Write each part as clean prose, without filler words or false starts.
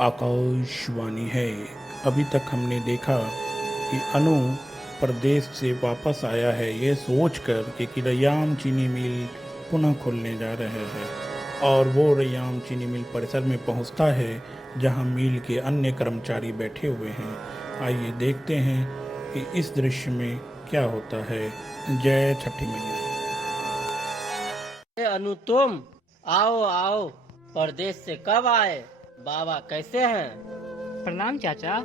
आकाशवाणी है। अभी तक हमने देखा कि अनु प्रदेश से वापस आया है ये सोचकर कि रैयाम चीनी मिल पुनः खुलने जा रहे हैं और वो रैयाम चीनी मिल परिसर में पहुंचता है जहां मिल के अन्य कर्मचारी बैठे हुए हैं। आइए देखते हैं कि इस दृश्य में क्या होता है। जय छठी मैया। अनु तुम आओ आओ, परदेश से कब आए? बाबा कैसे हैं? प्रणाम चाचा,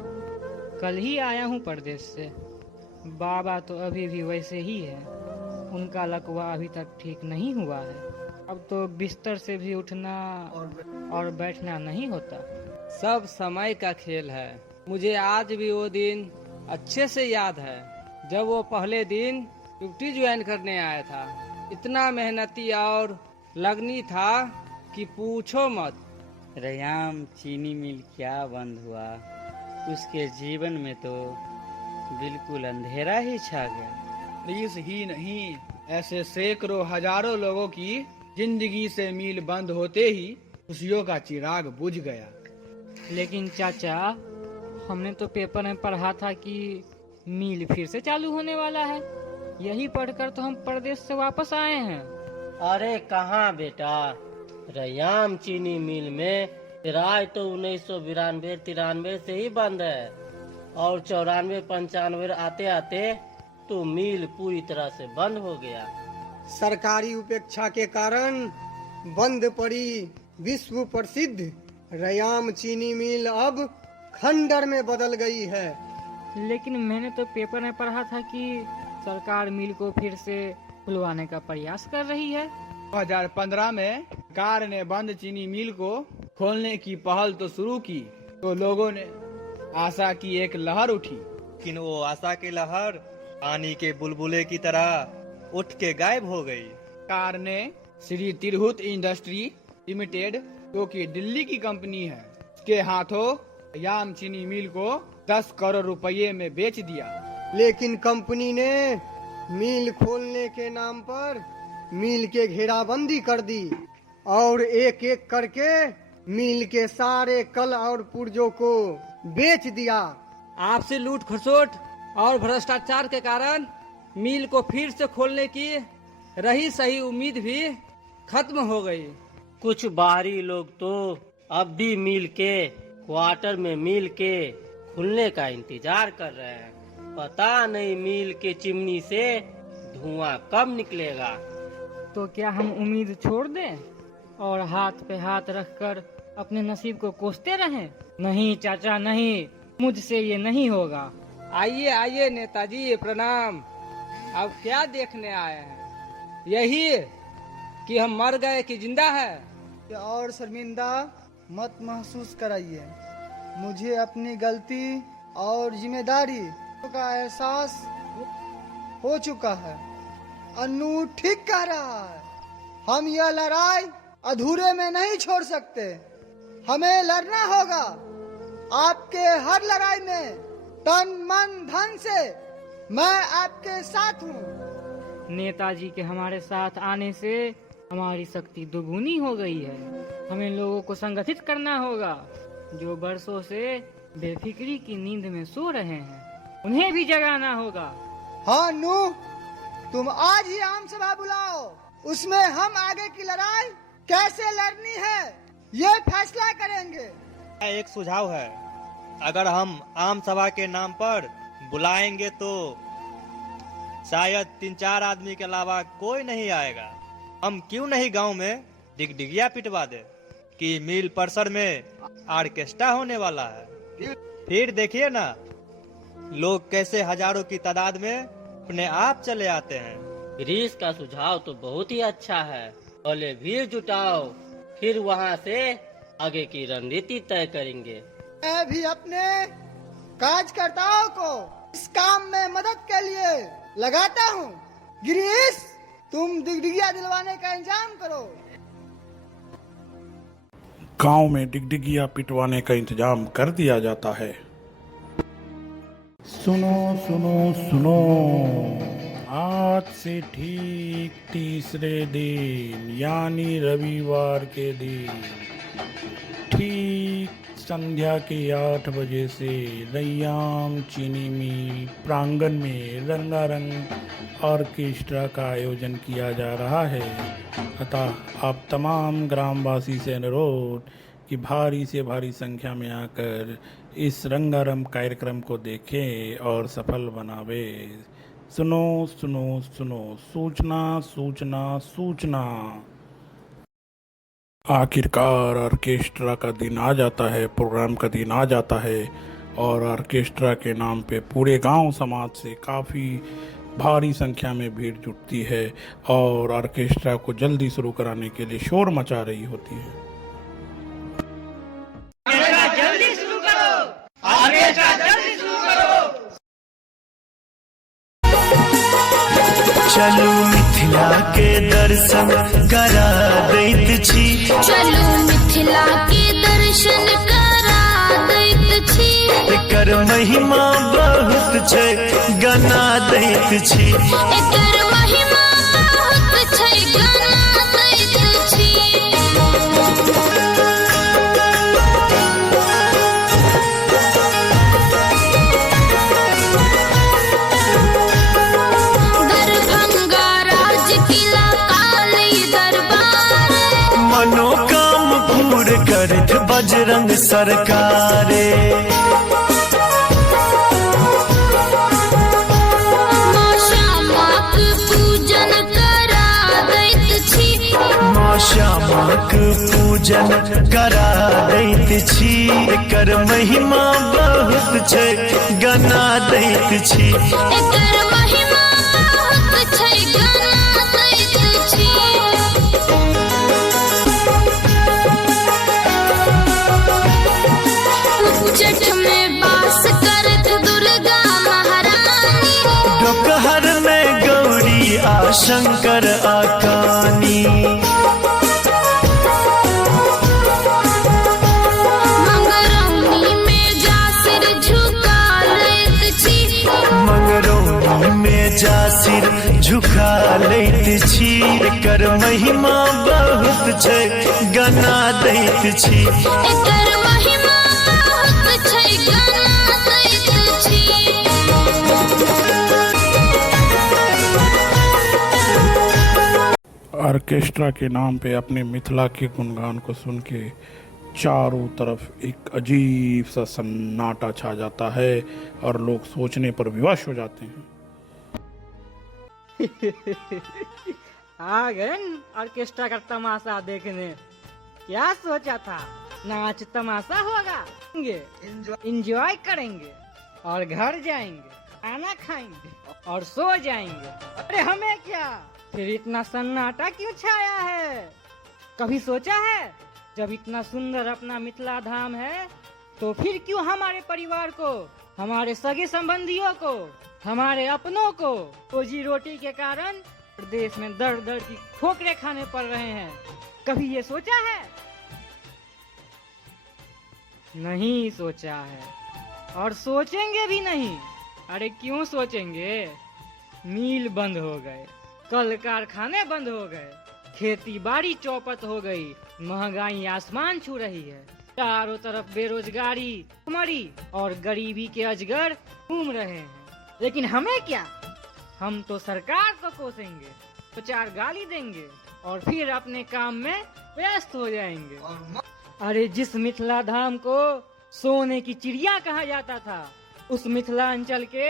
कल ही आया हूँ परदेश से। बाबा तो अभी भी वैसे ही है, उनका लकवा अभी तक ठीक नहीं हुआ है। अब तो बिस्तर से भी उठना और बैठना नहीं होता। सब समय का खेल है। मुझे आज भी वो दिन अच्छे से याद है जब वो पहले दिन ड्यूटी ज्वाइन करने आया था। इतना मेहनती और लगनी था कि पूछो मत। रैयाम चीनी मिल क्या बंद हुआ, उसके जीवन में तो बिल्कुल अंधेरा ही छा गया। पुलिस ही नहीं, ऐसे सैकड़ों हजारों लोगों की जिंदगी से मिल बंद होते ही खुशियों का चिराग बुझ गया। लेकिन चाचा, हमने तो पेपर में पढ़ा था कि मिल फिर से चालू होने वाला है। यही पढ़कर तो हम प्रदेश से वापस आए हैं। अरे कहाँ बेटा, रैयाम चीनी मिल में किराए तो 1992-93 से ही बंद है और 94-95 आते आते तो मिल पूरी तरह से बंद हो गया। सरकारी उपेक्षा के कारण बंद पड़ी विश्व प्रसिद्ध रैयाम चीनी मिल अब खंडर में बदल गई है। लेकिन मैंने तो पेपर में पढ़ा था कि सरकार मिल को फिर से खुलवाने का प्रयास कर रही है। 2015 में सरकार ने बंद चीनी मिल को खोलने की पहल तो शुरू की तो लोगों ने आशा की एक लहर उठी, लेकिन वो आशा की लहर पानी के बुलबुले की तरह उठ के गायब हो गई। सरकार ने श्री तिरहुत इंडस्ट्री लिमिटेड, जो कि दिल्ली की कंपनी है, उसके हाथों रैयाम चीनी मिल को 10 करोड़ रुपए में बेच दिया। लेकिन कंपनी ने मिल खोलने के नाम पर मिल के घेराबंदी कर दी और एक एक करके मिल के सारे कल और पुर्जों को बेच दिया। आपसी लूट खसोट और भ्रष्टाचार के कारण मिल को फिर से खोलने की रही सही उम्मीद भी खत्म हो गई। कुछ बाहरी लोग तो अब भी मिल के क्वार्टर में मिल के खुलने का इंतजार कर रहे हैं। पता नहीं मिल के चिमनी से धुआं कब निकलेगा। तो क्या हम उम्मीद छोड़ दें और हाथ पे हाथ रखकर अपने नसीब को कोसते रहें? नहीं चाचा नहीं, मुझसे ये नहीं होगा। आइए आइए नेताजी, प्रणाम। अब क्या देखने आए हैं? यही कि हम मर गए कि जिंदा है? और शर्मिंदा मत महसूस कराइए। मुझे अपनी गलती और जिम्मेदारी का एहसास हो चुका है। अनु ठीक कह रहा है। हम यह लड़ाई अधूरे में नहीं छोड़ सकते। हमें लड़ना होगा। आपके हर लड़ाई में तन मन धन से मैं आपके साथ हूँ। नेताजी के हमारे साथ आने से हमारी शक्ति दोगुनी हो गई है। हमें लोगों को संगठित करना होगा जो बरसों से बेफिक्री की नींद में सो रहे हैं, उन्हें भी जगाना होगा। हाँ नू, तुम आज ही आम सभा बुलाओ। उसमें हम आगे की लड़ाई कैसे लड़नी है ये फैसला करेंगे। एक सुझाव है, अगर हम आम सभा के नाम पर बुलाएंगे तो शायद 3-4 आदमी के अलावा कोई नहीं आएगा। हम क्यों नहीं गांव में डिगडिगिया पिटवा दे कि मिल परिसर में ऑर्केस्ट्रा होने वाला है। फिर देखिए ना, लोग कैसे हजारों की तादाद में अपने आप चले आते हैं। गिरीश का सुझाव तो बहुत ही अच्छा है। पहले भीड़ जुटाओ, फिर वहाँ से आगे की रणनीति तय करेंगे। मैं भी अपने कार्यकर्ताओं को इस काम में मदद के लिए लगाता हूँ। गिरीश, तुम डिगडिगिया दिलवाने का इंतजाम करो। गांव में डिगडिगिया पिटवाने का इंतजाम कर दिया जाता है। सुनो सुनो सुनो, आज से ठीक तीसरे दिन यानी रविवार के दिन ठीक संध्या के 8 बजे से रैयाम चीनी मिल प्रांगण में रंगारंग ऑर्केस्ट्रा का आयोजन किया जा रहा है। अतः आप तमाम ग्रामवासी से अनुरोध कि भारी से भारी संख्या में आकर इस रंगारंग कार्यक्रम को देखें और सफल बनावे। सुनो सुनो सुनो, सूचना सूचना सूचना। आखिरकार ऑर्केस्ट्रा का दिन आ जाता है, प्रोग्राम का दिन आ जाता है और ऑर्केस्ट्रा के नाम पे पूरे गांव समाज से काफ़ी भारी संख्या में भीड़ जुटती है और ऑर्केस्ट्रा को जल्दी शुरू कराने के लिए शोर मचा रही होती है। चलू मिथिला के दर्शन करा दैत छी, चलू मिथिला के दर्शन करा दैत छी, एकर महिमा बहुत छै गना दैत छी, एकर महिमा बहुत छै गना दैत छी। मनोकाम पूर करत बजरंग सरकारे, माँ श्यामाक पूजन करा दैत छी, माँ श्यामाक पूजन करा दैत छी, एकर महिमा बहुत छै गना दैत छी, एकर महिमा बहुत छै गना दैत छी। उच्चठ में वास करत दुर्गा महारानी, डोकहर में गौरी आ शंकर आकानी, मंगरौनी में जा सिर झुका लैत छी, मंगरौनी में जा सिर झुका लैत छी, एकर महिमा बहुत छै गना दैत छी, एकर महिमा बहुत छै गना दैत छी। ऑर्केस्ट्रा के नाम पे अपने मिथिला के गुणगान को सुन के चारों तरफ एक अजीब सा सन्नाटा छा जाता है और लोग सोचने पर विवश हो जाते हैं। आ गए ऑर्केस्ट्रा का तमाशा देखने। क्या सोचा था, नाच तमाशा होगा, एंजॉय करेंगे और घर जाएंगे, खाना खाएंगे और सो जाएंगे। अरे हमें क्या, फिर इतना सन्नाटा क्यों छाया है? कभी सोचा है जब इतना सुंदर अपना मिथिला धाम है तो फिर क्यों हमारे परिवार को, हमारे सगे संबंधियों को, हमारे अपनों को रोजी रोटी के कारण प्रदेश में दर दर की ठोकरें खाने पड़ रहे हैं? कभी ये सोचा है? नहीं सोचा है और सोचेंगे भी नहीं। अरे क्यों सोचेंगे? मिल बंद हो गए, कल कारखाने बंद हो गए, खेती बाड़ी चौपट हो गई, महंगाई आसमान छू रही है, चारों तरफ बेरोजगारी मरी और गरीबी के अजगर घूम रहे हैं। लेकिन हमें क्या, हम तो सरकार को कोसेंगे, तो चार गाली देंगे और फिर अपने काम में व्यस्त हो जाएंगे। अरे जिस मिथिला धाम को सोने की चिड़िया कहा जाता था, उस मिथिलांचल के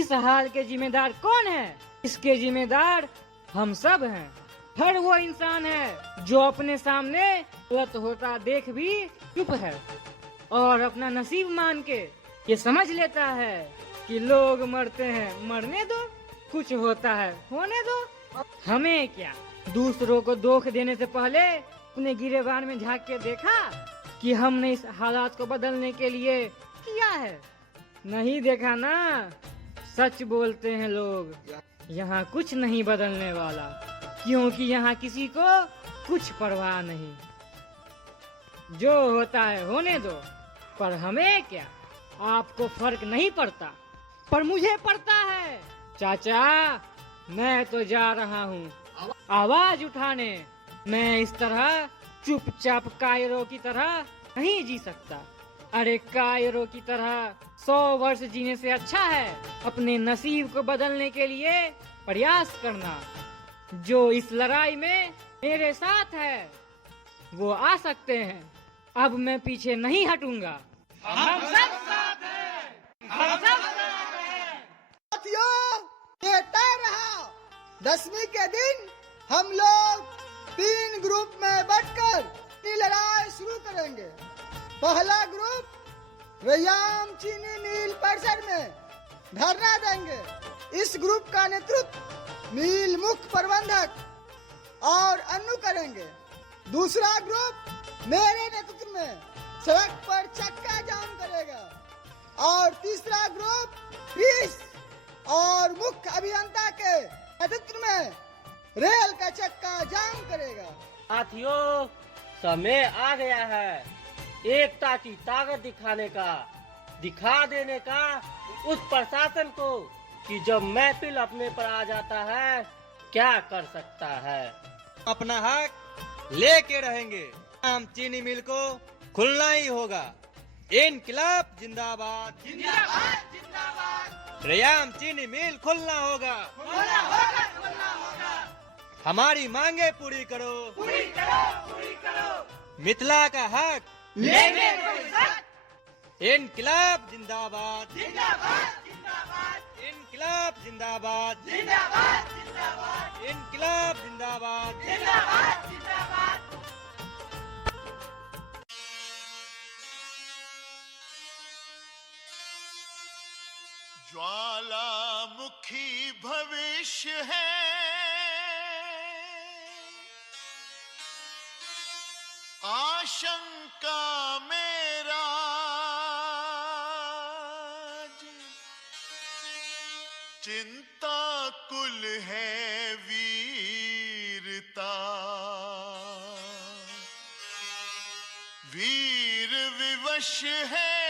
इस हाल के जिम्मेदार कौन है? इसके जिम्मेदार हम सब हैं। हर वो इंसान है जो अपने सामने गलत होता देख भी चुप है और अपना नसीब मान के ये समझ लेता है कि लोग मरते हैं, मरने दो, कुछ होता है होने दो, हमें क्या। दूसरों को दोष देने से पहले अपने गिरेबान में झांक के देखा कि हमने इस हालात को बदलने के लिए किया है? नहीं देखा ना। सच बोलते हैं लोग, यहाँ कुछ नहीं बदलने वाला, क्योंकि यहाँ किसी को कुछ परवाह नहीं। जो होता है होने दो, पर हमें क्या, आपको फर्क नहीं पड़ता, पर मुझे पड़ता है। चाचा मैं तो जा रहा हूँ आवाज उठाने। मैं इस तरह चुपचाप कायरों की तरह नहीं जी सकता। अरे कायरो की तरह 100 वर्ष जीने से अच्छा है अपने नसीब को बदलने के लिए प्रयास करना। जो इस लड़ाई में मेरे साथ है वो आ सकते हैं। अब मैं पीछे नहीं हटूंगा। हम सब साथ हैं। हम सब साथ हैं। साथियों, ये तय रहा 10वीं के दिन हम लोग 3 ग्रुप में बंटकर अपनी लड़ाई शुरू करेंगे। पहला ग्रुप रैयाम चीनी मिल परिसर में धरना देंगे। इस ग्रुप का नेतृत्व मिल मुख्य प्रबंधक और अन्नू करेंगे। दूसरा ग्रुप मेरे नेतृत्व में सड़क पर चक्का जाम करेगा और तीसरा ग्रुप प्रीस और मुख्य अभियंता के नेतृत्व में रेल का चक्का जाम करेगा। साथियों, समय आ गया है एकता की ताकत दिखाने का, दिखा देने का उस प्रशासन को कि जब महफिल अपने पर आ जाता है क्या कर सकता है। अपना हक लेके रहेंगे। हम चीनी मिल को खुलना ही होगा। इनकलाब जिंदाबाद, जिंदाबाद, जिंदाबाद। रैयाम चीनी मिल खुलना होगा, खुलना होगा, खुलना होगा। हमारी मांगे पूरी करो, पूरी करो, पूरी करो। मिथिला का हक लेने को सख्त। इनकलाब जिंदाबाद, जिंदाबाद, जिंदाबाद। इनकलाब जिंदाबाद, जिंदाबाद, जिंदाबाद। इनकलाब जिंदाबाद, जिंदाबाद, जिंदाबाद। ज्वालामुखी भविष्य है, आशंका मेरा चिंता कुल है वीरता, वीर विवश है